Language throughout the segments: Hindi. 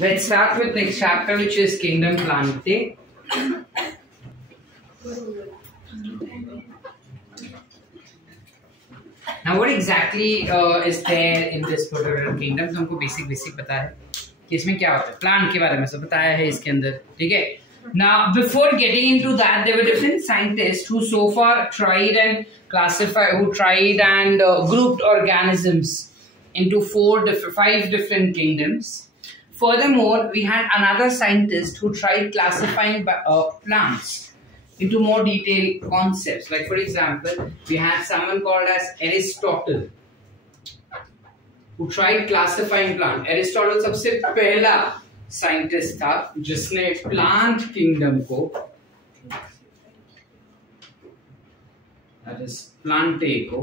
Let's start with next chapter, which is Kingdom Plantae. Now, what exactly is there in this particular kingdom? तुमको basic पता है कि इसमें क्या होता है, प्लांट के बारे में सब बताया है इसके अंदर, ठीक है? Now, before getting into that, there were different scientists who so far tried and grouped organisms into 5 different kingdoms. Furthermore, we had another scientist who tried classifying plants into more detailed concepts. Like for example, we had someone called as Aristotle who tried classifying plant. Aristotle सबसे पहला साइंटिस्ट था जिसने प्लांट किंगडम को, प्लांटे को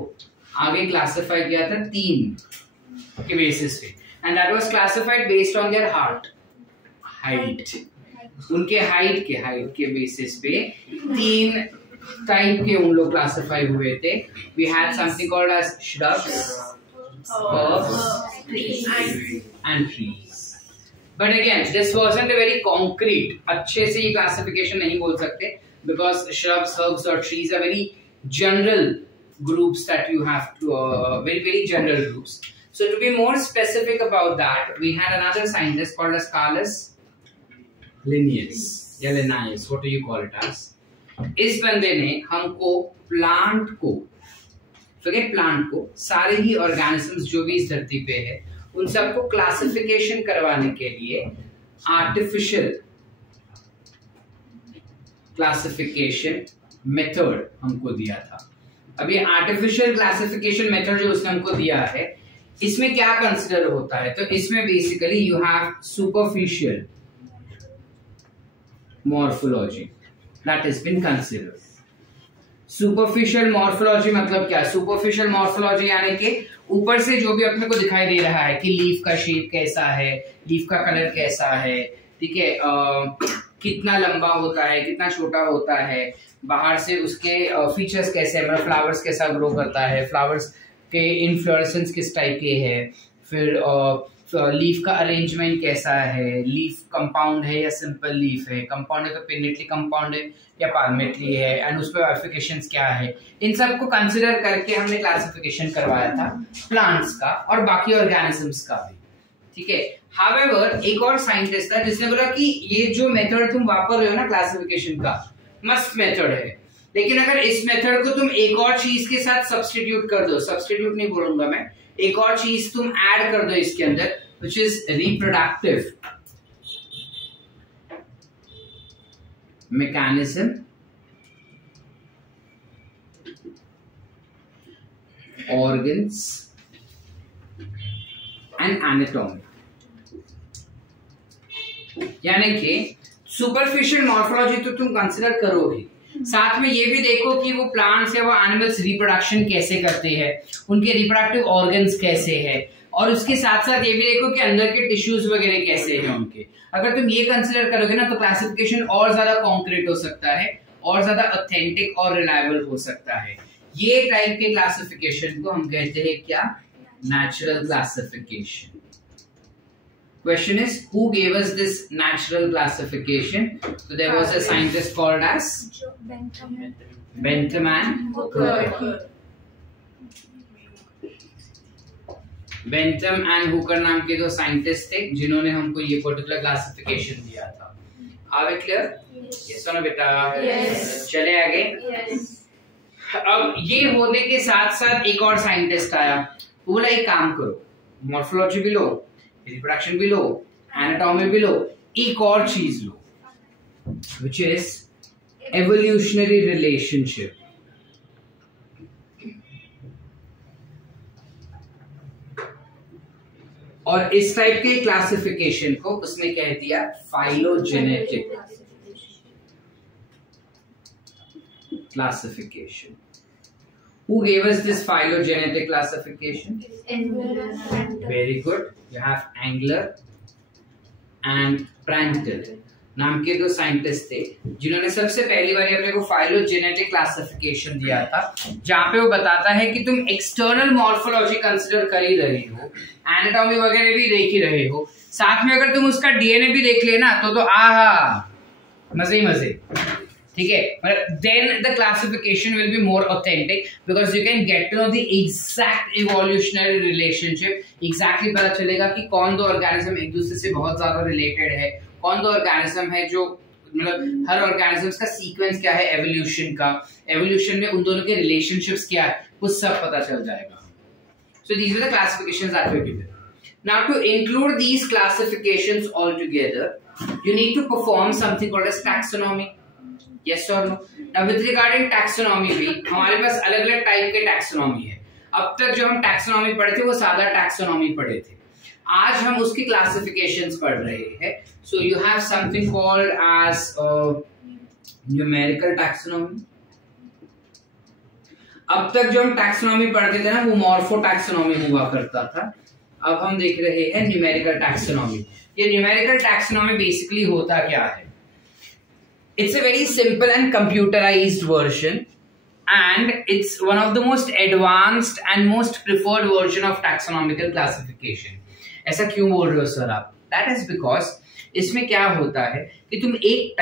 आगे क्लासिफाई किया था 3 के बेसिस पे, and that was classified based on their height. उनके हाइट के बेसिस पे 3 टाइप के उन लोग क्लासिफाई हुए थे. We had something called as shrubs, herbs and trees. But again, this wasn't a very concrete. अच्छे से ये classification नहीं बोल सकते because shrubs, herbs or trees are very general groups that you have to very general groups. So to be more specific about that, we had another scientist called as Carolus Linnaeus या Linnaeus, what do you call it as? इस बंदे ने हमको प्लांट को सारे ही ऑर्गेनिजम्स जो भी इस धरती पे है उन सबको क्लासिफिकेशन करवाने के लिए आर्टिफिशियल क्लासिफिकेशन मेथड हमको दिया था. अब ये आर्टिफिशियल क्लासिफिकेशन मेथड जो उसने हमको दिया है, इसमें क्या कंसिडर होता है? तो इसमें basically you have superficial morphology that has been considered. Superficial morphology मतलब क्या? सुपरफिशियल मॉर्फोलॉजी यानी कि ऊपर से जो भी अपने को दिखाई दे रहा है कि लीफ का शेप कैसा है, लीफ का कलर कैसा है, ठीक है, कितना लंबा होता है, कितना छोटा होता है, बाहर से उसके फीचर्स कैसे हैं, मतलब फ्लावर्स कैसा ग्रो करता है, फ्लावर्स के इन्फ्लोरेसेंस किस टाइप के है, फिर लीफ का अरेंजमेंट कैसा है, लीफ कंपाउंड है या सिंपल लीफ है, कंपाउंड है तो पिनेटली कंपाउंड है या पाल्मेटली है, एंड उस पर वाइफिकेशंस क्या है, इन सब को कंसिडर करके हमने क्लासिफिकेशन करवाया था प्लांट्स का और बाकी ऑर्गेनिजम्स का भी, ठीक है. हाउएवर एक और साइंटिस्ट था जिसने बोला कि ये जो मेथड तुम वापर रहे हो ना क्लासिफिकेशन का, मस्त मेथड है, लेकिन अगर इस मेथड को तुम एक और चीज के साथ सब्स्टिट्यूट कर दो, सब्स्टिट्यूट नहीं बोलूंगा मैं, एक और चीज तुम ऐड कर दो इसके अंदर, which is reproductive mechanism organs and anatomy. यानी कि सुपरफिशियल मॉर्फोलॉजी तो तुम कंसिडर करोगे, साथ में ये भी देखो कि वो प्लांट्स या वो एनिमल्स रिप्रोडक्शन कैसे करते हैं, उनके रिप्रोडक्टिव ऑर्गन्स कैसे है, और उसके साथ साथ ये भी देखो कि अंदर के टिश्यूज वगैरह कैसे हैं उनके. अगर तुम ये कंसिडर करोगे ना तो क्लासिफिकेशन और ज्यादा कॉन्क्रीट हो सकता है, और ज्यादा ऑथेंटिक और रिलायबल हो सकता है. ये टाइप के क्लासिफिकेशन को हम कहते हैं क्या? Natural classification. Question is, who gave us this natural classification? So there was a scientist called as Bentham and Hooker. Bentham and Hooker नाम के 2 साइंटिस्ट थे जिन्होंने हमको ये पर्टिकुलर क्लासिफिकेशन दिया था. Are it clear? यस और नो बेटा? यस. चले आगे. यस. अब ये होने के साथ साथ एक और साइंटिस्ट आया, वो बोला एक काम करो, मॉर्फोलॉजी भी लो, रिप्रोडक्शन भी लो, एनाटॉमी भी लो, एक और चीज लो, व्हिच इज एवोल्यूशनरी रिलेशनशिप. और इस टाइप के क्लासिफिकेशन को उसने कह दिया phylogenetic classification. Who gave us this phylogenetic classification? Very good. You have Engler and Prandtl. नाम के 2 साइंटिस्ट थे जिन्होंने सबसे पहली बार अपने को फाइलोजेनेटिक क्लासिफिकेशन दिया था, जहां पे वो बताता है कि तुम एक्सटर्नल मॉर्फोलॉजी कंसिडर कर ही रहे हो, एनाटॉमी वगैरह भी देख ही रहे हो, साथ में अगर तुम उसका डीएनए भी देख लेना तो आहा मजे ही मजे, ठीक है। Then the classification will be more authentic because you can get to know the exact evolutionary relationship. Exactly पता चलेगा कि कौन 2 ऑर्गेनिज्म एक दूसरे से बहुत ज्यादा रिलेटेड है, कौन 2 ऑर्गेनिज्म है जो मतलब हर ऑर्गेनिज्म का सीक्वेंस क्या है एवोल्यूशन का, एवोल्यूशन में उन दोनों के रिलेशनशिप्स क्या है, वो सब पता चल जाएगा। So these are the classifications that we given. Now to include these classifications all together you need to perform something called as taxonomy. Yes or no? Now with regarding taxonomy भी हमारे पास अलग अलग टाइप के taxonomy है। अब तक जो हम taxonomy पढ़े थे वो सादा taxonomy पढ़े थे, आज हम उसकी classifications पढ़ रहे हैं। So you have something called as numerical taxonomy। अब तक जो हम taxonomy पढ़ते थे ना वो morpho taxonomy हुआ करता था, अब हम देख रहे हैं न्यूमेरिकल टैक्सोनॉमी। ये न्यूमेरिकल टैक्सोनॉमी बेसिकली होता क्या है? It's a very simple and computerised version and it's one of the most advanced and most preferred version of taxonomical classification. ऐसा क्यों बोल रहे हो सर आप? दैट इज बिकॉज इसमें क्या होता है कि तुम एक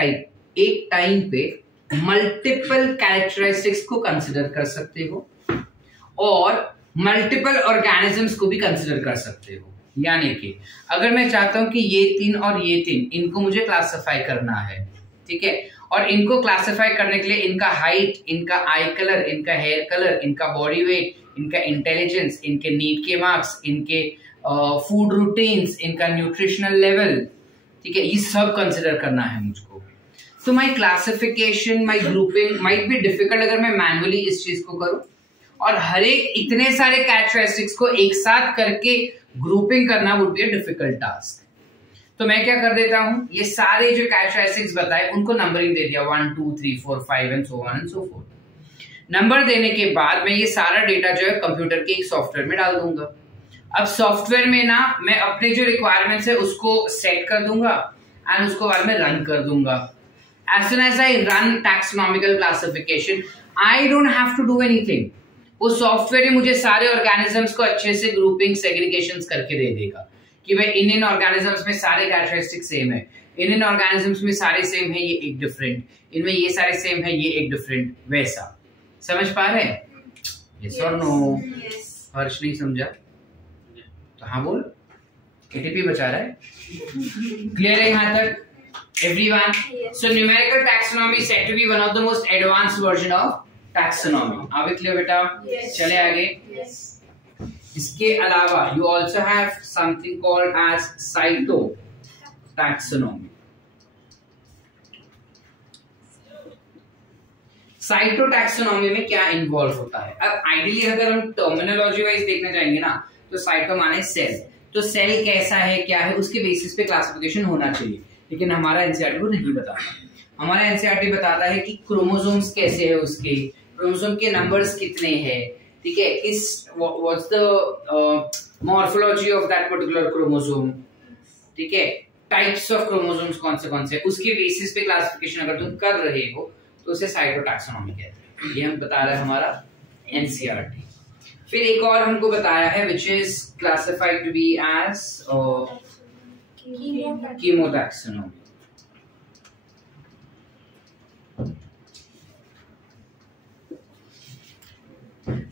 टाइम पे मल्टीपल कैरेक्टरिस्टिक्स को कंसिडर कर सकते हो और मल्टीपल ऑर्गेनिजम्स को भी कंसिडर कर सकते हो। यानी कि अगर मैं चाहता हूं कि ये 3 और ये 3 इनको मुझे क्लासिफाई करना है, ठीक है, और इनको क्लासिफाई करने के लिए इनका हाइट, इनका आई कलर, इनका हेयर कलर, इनका बॉडी वेट, इनका इंटेलिजेंस, इनके नीट के मार्क्स, इनके फूड रूटीन्स, इनका न्यूट्रिशनल लेवल, ठीक है, ये सब कंसिडर करना है मुझको। तो my classification, my grouping might be difficult अगर मैं मैनुअली इस चीज को करूं, और हर एक इतने सारे कैरेक्टरिस्टिक्स को एक साथ करके ग्रुपिंग करना would be a difficult task. तो मैं क्या कर देता हूं, ये सारे जो कैरेक्टरिस्टिक्स बताए उनको नंबरिंग दे दिया 1 2 3 4 5 and so on and so fourth. Number देने के बाद मैं ये सारा डेटा जो है कंप्यूटर के एक सॉफ्टवेयर में डाल दूंगा। अब सॉफ्टवेयर में ना मैं अपने जो रिक्वायरमेंट्स है उसको सेट कर दूंगा एंड उसको बाद में रन कर दूंगा। As soon as I run taxonomical classification, I don't have to do anything. वो सॉफ्टवेयर ही मुझे सारे ऑर्गेनिजम्स को अच्छे से ग्रुपिंग सेग्रीगेशंस करके दे देगा कि भाई इन ऑर्गेनिजम्स में सारे कैरेक्टरिस्टिक सेम है, इन ऑर्गेनिजम्स में सारे सेम है, ये एक डिफरेंट, इनमें ये सारे सेम है, ये एक डिफरेंट, वैसा। समझ पा रहे हैं? यस और नो? हर्ष नहीं समझा तो हाँ बोल, एटीपी बचा रहा है। क्लियर है यहाँ तक everyone? So numerical taxonomy said to be one of the most advanced version of taxonomy. आगे क्लियर बेटा? चले आगे। इसके अलावा you also have something called as cyto taxonomy. Cyto taxonomy में क्या इन्वॉल्व होता है? अब आइडियली अगर हम टर्मिनोलॉजी वाइज देखने जाएंगे ना तो साइटो माने सेल, तो सेल कैसा है क्या है उसके बेसिस पे क्लासिफिकेशन होना चाहिए, लेकिन हमारा एनसीईआरटी को नहीं बताता। हमारा एनसीईआरटी बताता है कि क्रोमोसोम्स कैसे है, उसके क्रोमोसोम के नंबर्स कितने हैं, ठीक है, इस what's the morphology of that particular chromosome, ठीक है, टाइप्स ऑफ क्रोमोसोम्स कौन से उसके बेसिस पे क्लासिफिकेशन अगर तुम कर रहे हो तो उसे साइटोटैक्सोनॉमी कहते हैं। ये हम बता रहा है हमारा एनसीईआरटी। फिर एक और हमको बताया है which is classified to be as chemotaxonomy.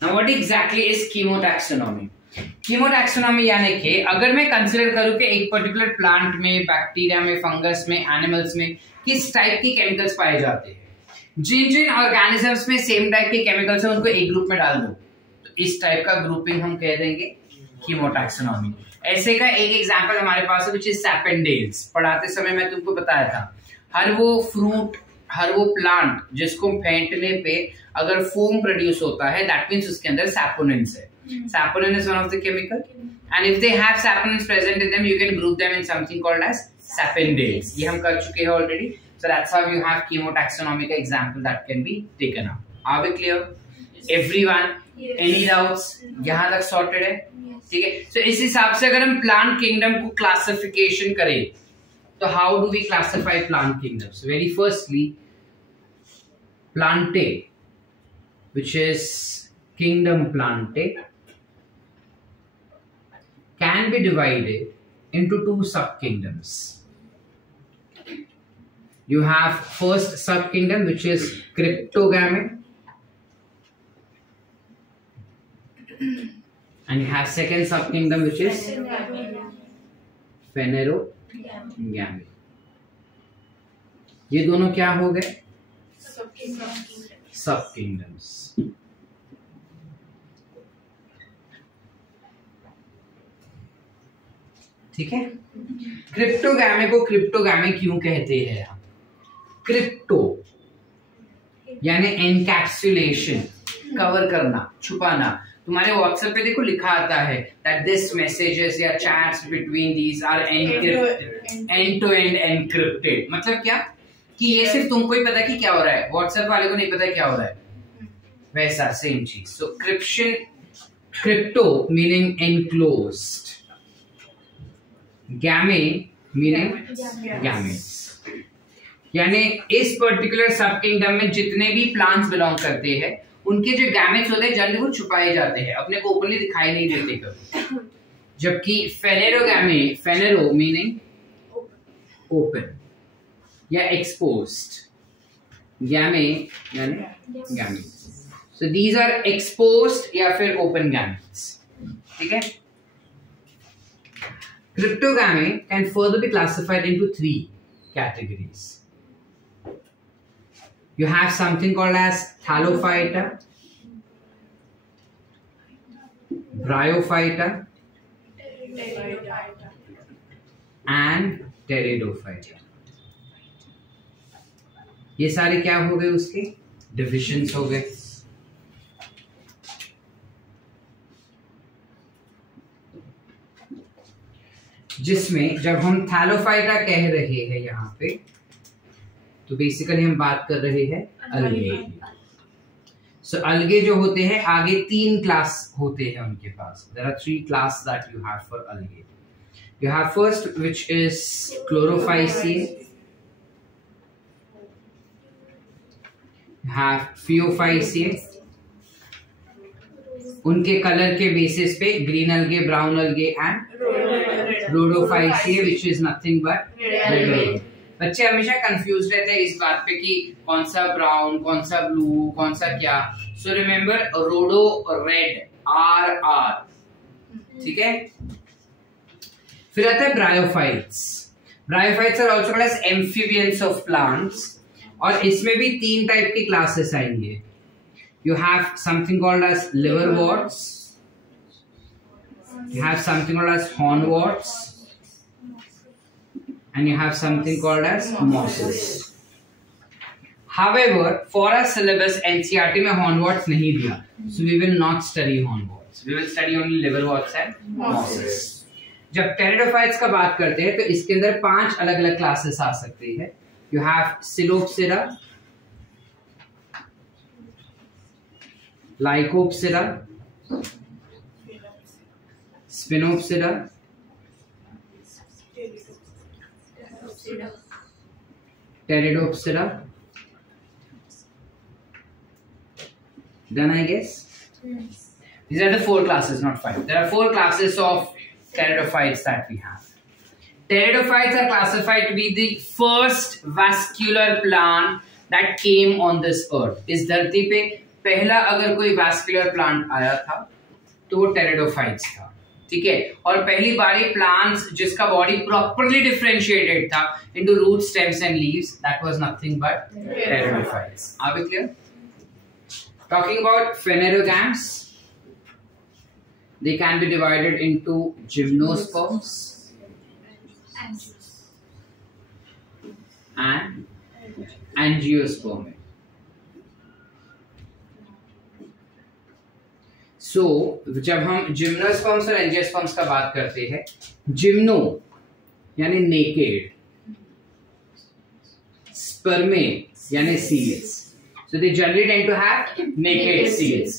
Now what exactly is chemotaxonomy? Chemotaxonomy यानी कि अगर मैं कंसिडर करूं कि एक पर्टिकुलर प्लांट में, बैक्टीरिया में, फंगस में, एनिमल्स में किस टाइप के केमिकल्स पाए जाते हैं, जिन ऑर्गेनिजम्स में सेम टाइप के केमिकल्स हैं उनको एक ग्रुप में डाल दो, तो इस टाइप का ग्रुपिंग हम कह देंगे chemotaxonomy। ऐसे का एक एग्जांपल हमारे पास है विच इज सैपेंडेल्स। पढ़ाते समय मैं तुमको बताया था, हर वो फ्रूट, हर वो प्लांट जिसको फेंटने पे अगर फोम प्रोड्यूस होता है दैट मींस उसके अंदर सैपोनिन्स है। Saponin is one of the chemical and if they have saponins present in them you can group them in something called as Sapindales. ये हम कर चुके हैं already. So that's how you have chemotaxonomy का example that can be taken up. Are we clear everyone? Any doubts? यहां तक सॉर्टेड है? ठीक है। सो इस हिसाब से अगर हम प्लांट किंगडम को क्लासिफिकेशन करें तो how do we classify plant kingdoms? Very firstly Plantae, which is kingdom Plantae, can be divided into two subkingdoms. You have first subkingdom, which is Cryptogamy, and you have second subkingdom, which is Phanerogamy. ये दोनों क्या हो गए? सब किंगडम्स। ठीक है। क्रिप्टोगैमी को क्रिप्टोगैमी क्यों कहते हैं? क्रिप्टो यानी एनकैप्सुलेशन, कवर करना, छुपाना। तुम्हारे व्हाट्सएप पे देखो लिखा आता है दैट दिस मैसेजेस या chats between these are encrypted, end to end encrypted. मतलब क्या कि ये सिर्फ तुमको ही पता कि क्या हो रहा है, व्हाट्सएप वाले को नहीं पता क्या हो रहा है। वैसा सेम चीज। So cryption, crypto meaning enclosed, game meaning gametes. यानी इस पर्टिकुलर सब किंगडम में जितने भी प्लांट्स बिलोंग करते हैं उनके जो गैमेट्स होते हैं जनरली वो छुपाए जाते हैं, अपने को ओपनली दिखाई नहीं देते कभी। जबकि फेनेरोगैमी, फेनेरो मीनिंग ओपन या एक्सपोज्ड, गैमे यानी gametes. So these are exposed या फिर ओपन गैमेट्स। ठीक है। Cryptogamy can further be classified into three categories. You have something called as Thallophyta, Bryophyta, and Pteridophyta. ये सारे क्या हो गए? उसके डिविजन्स हो गए। जिसमें जब हम थैलोफाइटा कह रहे हैं यहाँ पे, तो बेसिकली हम बात कर रहे हैं अलगे। सो अलगे जो होते हैं, आगे तीन क्लास होते हैं उनके पास। There are three class that you have for algae. You have first which is Chlorophyceae, you have Phaeophyceae. उनके कलर के बेसिस पे green algae, brown algae and Rhodophyceae which is nothing but red algae. बच्चे हमेशा कंफ्यूज रहते हैं इस बात पे कि कौन सा ब्राउन, कौन सा ब्लू, कौन सा क्या। So remember rhodo red, RR। ठीक है। फिर आता है bryophytes. Bryophytes are also called as amphibians of plants, और इसमें भी तीन टाइप की क्लासेस आएंगे। You have something called as liverworts, you have something called as hornworts, and you have something called as mosses. However, for our syllabus NCERT में hornworts नहीं दिया, so we will not study hornworts. We will study only liverworts and mosses. जब pteridophytes का बात करते हैं तो इसके अंदर 5 अलग-अलग क्लासेस आ सकती है। You have Psilopsera, Lycopsera, Spinopsera, Pteridopsera. Done, I guess? Yes. These are the 4 classes, not 5. There are 4 classes of pteridophytes that we have. Pteridophytes are classified to be the first vascular plant that came on this earth. इस धरती पे पहला अगर कोई वैस्कुलर प्लांट आया था तो वो टेरिडोफाइट्स था। ठीक है। और पहली बारी प्लांट्स जिसका बॉडी प्रॉपर्ली डिफरेंशिएटेड था into root, stems and leaves, that was nothing but pteridophytes. Are we clear? Talking about phanerogams, they can be divided into gymnosperms and angiosperm. So जब हम जिम्नोस्पर्म्स और एंजियोस्पर्म्स का बात करते हैं, जिम्नो यानी नेकेड, स्पर्मे यानी seeds, so they generally tend to have naked seeds,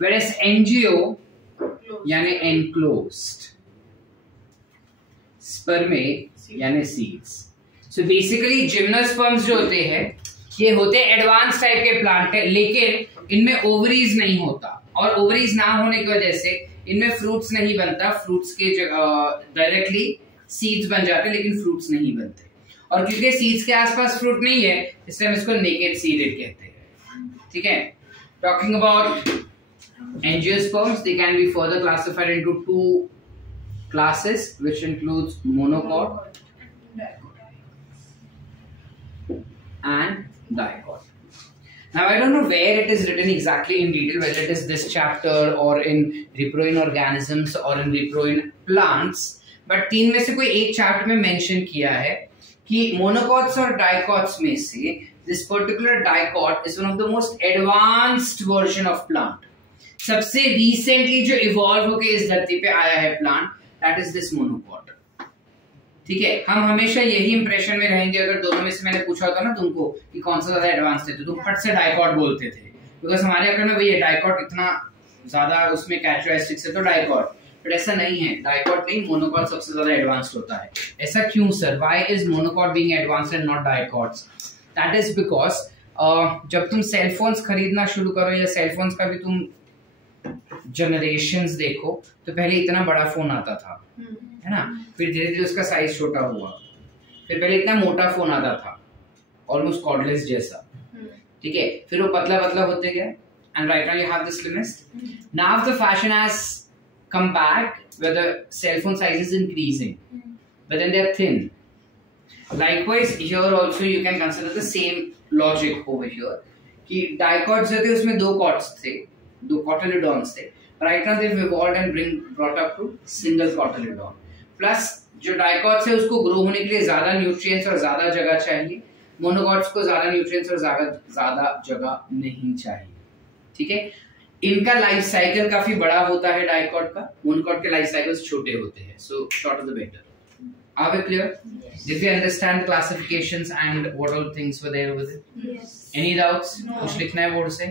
whereas angio यानी एनक्लोज्ड, स्पर्मे यानी सीड्स। सो बेसिकली जिम्नोस्पर्म्स जो होते हैं ये होते हैं एडवांस टाइप के प्लांट है, लेकिन इनमें ओवरीज नहीं होता, और ओवरीज ना होने की वजह से इनमें फ्रूट्स नहीं बनता। फ्रूट्स के डायरेक्टली सीड्स बन जाते हैं लेकिन फ्रूट्स नहीं बनते, और क्योंकि सीड्स के आसपास फ्रूट नहीं है इसलिए हम इसको नेकेड सीडेड कहते हैं। ठीक है, talking about angiosperms, they can be further classified into 2 classes which includes monocot and dicot. Now I don't know where it is written exactly in detail, whether it is this chapter or in reproin organisms or in reproin plants, but तीन में से कोई एक चैप्टर में मेंशन किया है कि मोनोकॉट्स और डाइकॉट्स में से this particular dicot is one of the most advanced version of plant. सबसे recently जो evolve होके इस धरती पे आया है plant, that is this monocot. ठीक है, हम हमेशा यही इंप्रेशन में रहेंगे, अगर दोनों में से मैंने पूछा होता ना तुमको कि कौन सा ज्यादा एडवांस थे तो तुम फट से डाइकॉट बोलते थे, बिकॉज हमारे अकल में भैया डाइकॉट इतना ज्यादा उसमें कैरेक्टरिस्टिक्स है तो डाइकॉट, बट ऐसा नहीं है, डाइकॉट नहीं, मोनोकॉट सबसे ज्यादा एडवांस्ड होता है। ऐसा क्यों sir, why is monocot being advanced and not dicots? That is because जब तुम सेलफोन्स खरीदना शुरू करो या सेलफोन्स का भी तुम जनरेशंस देखो तो पहले इतना बड़ा फोन आता था, है ना, फिर धीरे धीरे उसका साइज छोटा हुआ, फिर पहले इतना मोटा फोन आता था ऑलमोस्ट कॉर्डलेस जैसा, ठीक है, फिर वो पतला पतला होते गया, and right now you have the slimmest. Now the fashion has come back where the cell phone size is increasing but then they are thin. Likewise here also you can consider the same logic over here कि डाइकॉट्स जो थे उसमें 2 कॉट्स थे, 2 कॉटिलिडॉन्स थे, right now they've evolved and brought up to single cotyledon, plus जो डाइकॉट्स है उसको ग्रो होने के लिए ज्यादा न्यूट्रिएंट्स और ज्यादा जगह चाहिए, मोनोकॉट्स को ज्यादा न्यूट्रिएंट्स और ज्यादा जगह नहीं चाहिए। ठीक है, इनका लाइफ साइकिल काफी बड़ा होता है डाइकॉट का, मोनोकॉट के लाइफ साइकिल्स छोटे होते हैं, so shorter the better. Are we clear? Yes. Did we understand the classifications and what all things were there with it? Yes. Any doubts? कुछ लिखना है बोर्ड से?